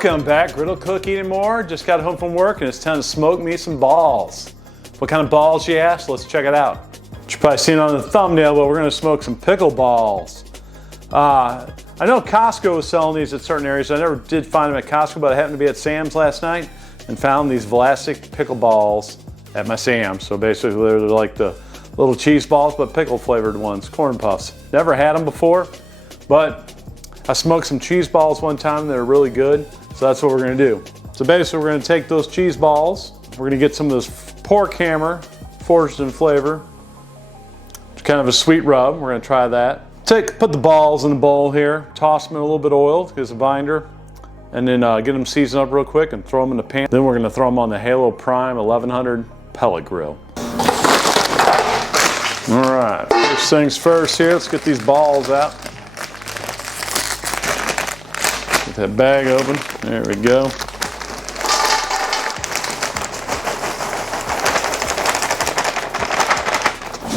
Welcome back, Griddle Cook Eating More. Just got home from work and it's time to smoke me some balls. What kind of balls, you ask? Let's check it out. You've probably seen it on the thumbnail, but we're gonna smoke some pickle balls. I know Costco was selling these at certain areas. I never did find them at Costco, but I happened to be at Sam's last night and found these Vlasic pickle balls at my Sam's. So basically they're like the little cheese balls, but pickle flavored ones, corn puffs. Never had them before, but I smoked some cheese balls one time. They're really good, so that's what we're gonna do. So basically we're gonna take those cheese balls, we're gonna get some of this pork hammer, forged in flavor. It's kind of a sweet rub, we're gonna try that. Put the balls in the bowl here, toss them in a little bit of oil, because a binder, and then get them seasoned up real quick and throw them in the pan. Then we're gonna throw them on the Halo Prime 1100 pellet grill. All right, first things first here, let's get these balls out. Get that bag open, there we go.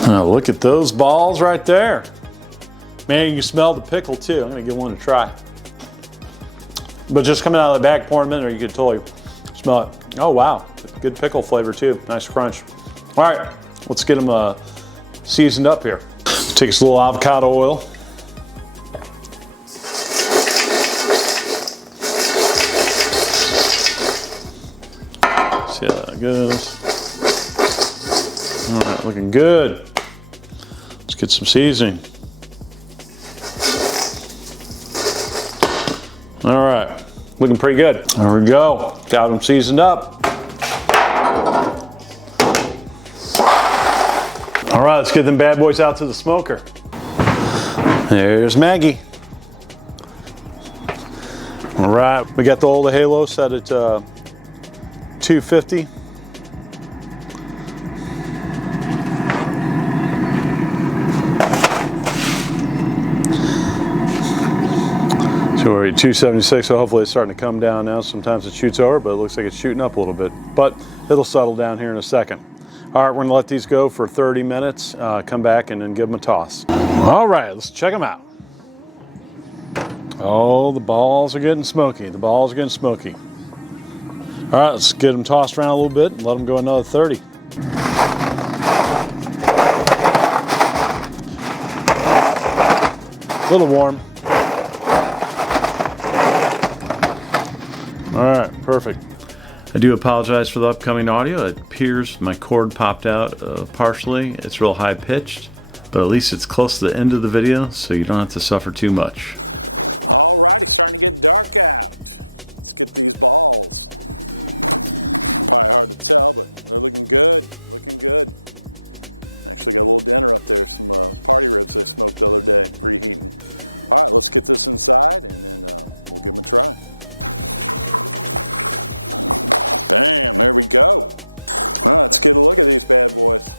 Now look at those balls right there. Man, you can smell the pickle too. I'm gonna give one a try. But just coming out of the bag, pouring them in there, you can totally smell it. Oh wow, good pickle flavor too, nice crunch. All right, let's get them seasoned up here. Take us a little avocado oil. See how that goes. All right, looking good. Let's get some seasoning. All right, looking pretty good. There we go, got them seasoned up. All right, let's get them bad boys out to the smoker. There's Maggie. All right, we got the old Halo set at 250. So we're at 276, so hopefully it's starting to come down now. Sometimes it shoots over, but it looks like it's shooting up a little bit. But it'll settle down here in a second. All right, we're gonna let these go for 30 minutes, come back and then give them a toss. All right, let's check them out. Oh, the balls are getting smoky. The balls are getting smoky. All right, let's get them tossed around a little bit and let them go another 30. A little warm. All right, perfect. I do apologize for the upcoming audio. It appears my cord popped out partially. It's real high pitched, but at least it's close to the end of the video, so you don't have to suffer too much. All right, it's starting to get dark out. Let's get these balls. Probably hard to tell, but they're looking good, looking good. Actually got a little dinner up there, some party ribs I smoked the other day, preheating. All right, let's get this inside and then we'll give them a try. Bam, there we go. All right, let's get a look at these bad boys.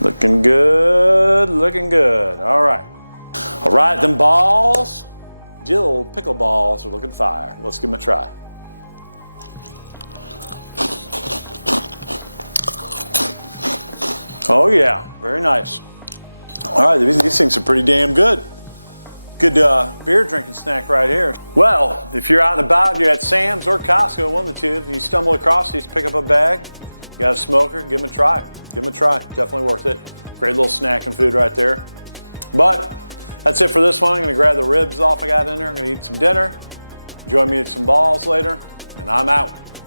Looking good, looking good. All right. All right, them balls, Jill pickle balls are looking fire. Let's give them a try. Oh yeah, very nice. All right, these things are pretty damn good. Good beer drinking snack right here. Well, if you're out and about, you're at Sam's or Costco, one of the two, if you stumble across these, pick up a bag, you got a smoker, give them a try. Give them a try, definitely worth it. Great little snacking food right there. But that's it for this one. I'm gonna grab the ribs off I got in there. I'm gonna eat some dinner. Join me at some balls later, and I'm out.